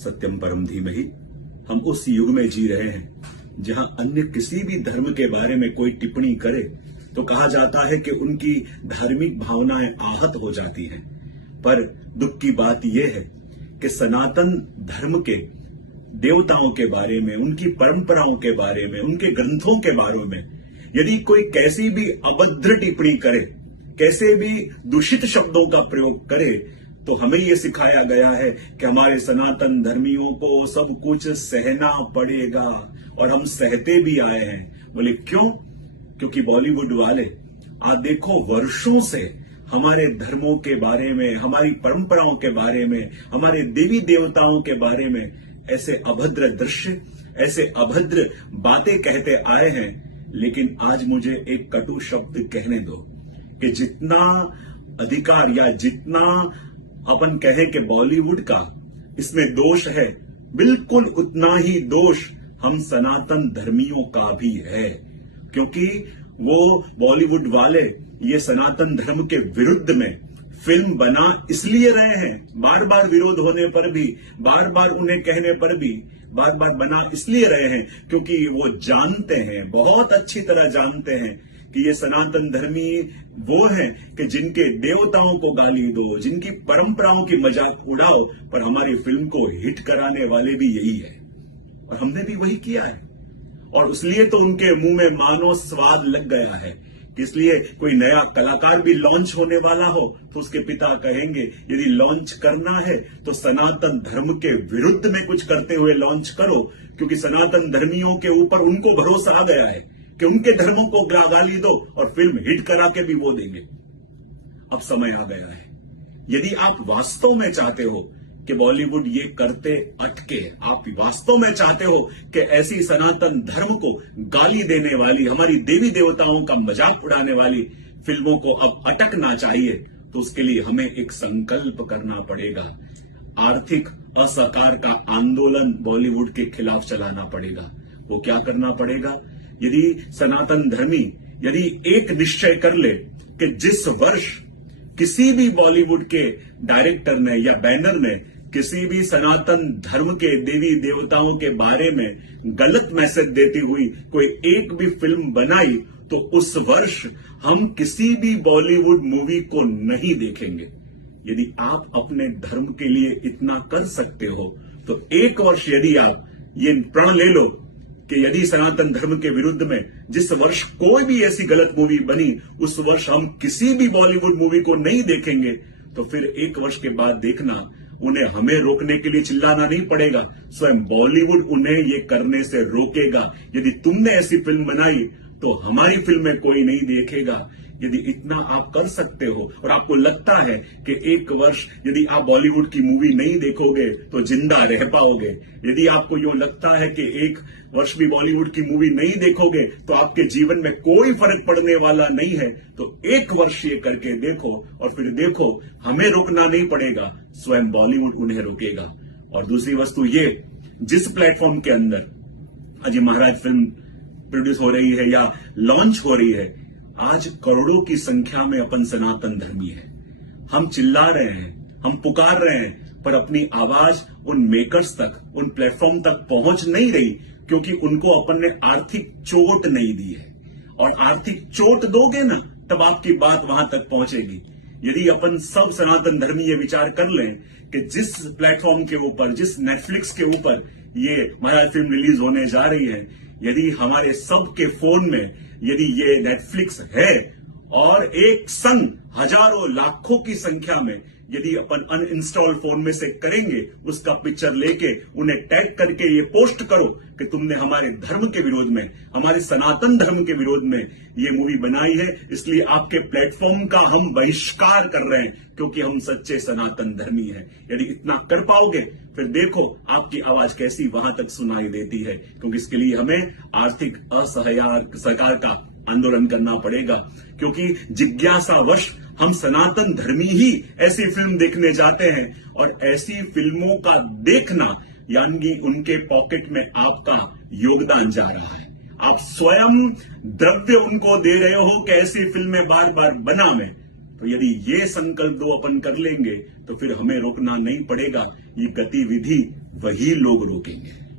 सत्यम परम धीमहि। हम उस युग में जी रहे हैं जहां अन्य किसी भी धर्म के बारे में कोई टिप्पणी करे तो कहा जाता है कि उनकी धार्मिक भावनाएं आहत हो जाती हैं। पर दुख की बात यह है कि सनातन धर्म के देवताओं के बारे में, उनकी परंपराओं के बारे में, उनके ग्रंथों के बारे में यदि कोई कैसी भी अभद्र टिप्पणी करे, कैसे भी दूषित शब्दों का प्रयोग करे, तो हमें यह सिखाया गया है कि हमारे सनातन धर्मियों को सब कुछ सहना पड़ेगा और हम सहते भी आए हैं। बोले क्यों? क्योंकि बॉलीवुड वाले आज देखो वर्षों से हमारे धर्मों के बारे में, हमारी परंपराओं के बारे में, हमारे देवी देवताओं के बारे में ऐसे अभद्र दृश्य, ऐसे अभद्र बातें कहते आए हैं। लेकिन आज मुझे एक कटु शब्द कहने दो कि जितना अधिकार या जितना अपन कहे कि बॉलीवुड का इसमें दोष है, बिल्कुल उतना ही दोष हम सनातन धर्मियों का भी है। क्योंकि वो बॉलीवुड वाले ये सनातन धर्म के विरुद्ध में फिल्म बना इसलिए रहे हैं, बार बार विरोध होने पर भी, बार बार उन्हें कहने पर भी बार बार बना इसलिए रहे हैं क्योंकि वो जानते हैं, बहुत अच्छी तरह जानते हैं कि ये सनातन धर्मी वो हैं कि जिनके देवताओं को गाली दो, जिनकी परंपराओं की मजाक उड़ाओ, पर हमारी फिल्म को हिट कराने वाले भी यही है और हमने भी वही किया है। और इसलिए तो उनके मुंह में मानो स्वाद लग गया है। इसलिए कोई नया कलाकार भी लॉन्च होने वाला हो तो उसके पिता कहेंगे यदि लॉन्च करना है तो सनातन धर्म के विरुद्ध में कुछ करते हुए लॉन्च करो, क्योंकि सनातन धर्मियों के ऊपर उनको भरोसा आ गया है कि उनके धर्मों को गाली दो और फिल्म हिट करा के भी वो देंगे। अब समय आ गया है, यदि आप वास्तव में चाहते हो कि बॉलीवुड ये करते अटके, आप वास्तव में चाहते हो कि ऐसी सनातन धर्म को गाली देने वाली, हमारी देवी देवताओं का मजाक उड़ाने वाली फिल्मों को अब अटकना चाहिए, तो उसके लिए हमें एक संकल्प करना पड़ेगा। आर्थिक असहकार का आंदोलन बॉलीवुड के खिलाफ चलाना पड़ेगा। वो क्या करना पड़ेगा? यदि सनातन धर्मी यदि एक निश्चय कर ले कि जिस वर्ष किसी भी बॉलीवुड के डायरेक्टर ने या बैनर ने किसी भी सनातन धर्म के देवी देवताओं के बारे में गलत मैसेज देती हुई कोई एक भी फिल्म बनाई, तो उस वर्ष हम किसी भी बॉलीवुड मूवी को नहीं देखेंगे। यदि आप अपने धर्म के लिए इतना कर सकते हो तो एक वर्ष यदि आप ये प्रण ले लो कि यदि सनातन धर्म के विरुद्ध में जिस वर्ष कोई भी ऐसी गलत मूवी बनी, उस वर्ष हम किसी भी बॉलीवुड मूवी को नहीं देखेंगे, तो फिर एक वर्ष के बाद देखना उन्हें हमें रोकने के लिए चिल्लाना नहीं पड़ेगा, स्वयं बॉलीवुड उन्हें ये करने से रोकेगा। यदि तुमने ऐसी फिल्म बनाई तो हमारी फिल्में कोई नहीं देखेगा। यदि इतना आप कर सकते हो और आपको लगता है कि एक वर्ष यदि आप बॉलीवुड की मूवी नहीं देखोगे तो जिंदा रह पाओगे, यदि आपको यूं लगता है कि एक वर्ष भी बॉलीवुड की मूवी नहीं देखोगे तो आपके जीवन में कोई फर्क पड़ने वाला नहीं है, तो एक वर्ष ये करके देखो और फिर देखो हमें रोकना नहीं पड़ेगा, स्वयं बॉलीवुड उन्हें रोकेगा। और दूसरी वस्तु ये, जिस प्लेटफॉर्म के अंदर अजय महाराज फिल्म प्रोड्यूस हो रही है या लॉन्च हो रही है, आज करोड़ों की संख्या में अपन सनातन धर्मी हैं। हम चिल्ला रहे हैं, हम पुकार रहे हैं, पर अपनी आवाज उन मेकर्स तक, उन प्लेटफॉर्म तक पहुंच नहीं रही, क्योंकि उनको अपन ने आर्थिक चोट नहीं दी है। और आर्थिक चोट दोगे ना, तब आपकी बात वहां तक पहुंचेगी। यदि अपन सब सनातन धर्मी ये विचार कर लें कि जिस प्लेटफॉर्म के ऊपर, जिस नेटफ्लिक्स के ऊपर ये महाराज फिल्म रिलीज होने जा रही है, यदि हमारे सबके फोन में यदि ये नेटफ्लिक्स है और एक संग हजारों लाखों की संख्या में यदि अपन अनइंस्टॉल फोन में से करेंगे, उसका पिक्चर लेके उन्हें टैग करके ये पोस्ट करो कि तुमने हमारे धर्म के विरोध में, हमारे सनातन धर्म के विरोध में ये मूवी बनाई है, इसलिए आपके प्लेटफॉर्म का हम बहिष्कार कर रहे हैं क्योंकि हम सच्चे सनातन धर्मी हैं। यदि इतना कर पाओगे फिर देखो आपकी आवाज कैसी वहां तक सुनाई देती है, क्योंकि इसके लिए हमें आर्थिक असहकार का आंदोलन करना पड़ेगा। क्योंकि जिज्ञासावश हम सनातन धर्मी ही ऐसी फिल्म देखने जाते हैं और ऐसी फिल्मों का देखना यानी उनके पॉकेट में आपका योगदान जा रहा है। आप स्वयं द्रव्य उनको दे रहे हो कि ऐसी फिल्में बार बार बनावें। तो यदि ये संकल्प दो अपन कर लेंगे तो फिर हमें रोकना नहीं पड़ेगा। ये गतिविधि वही लोग रोकेंगे।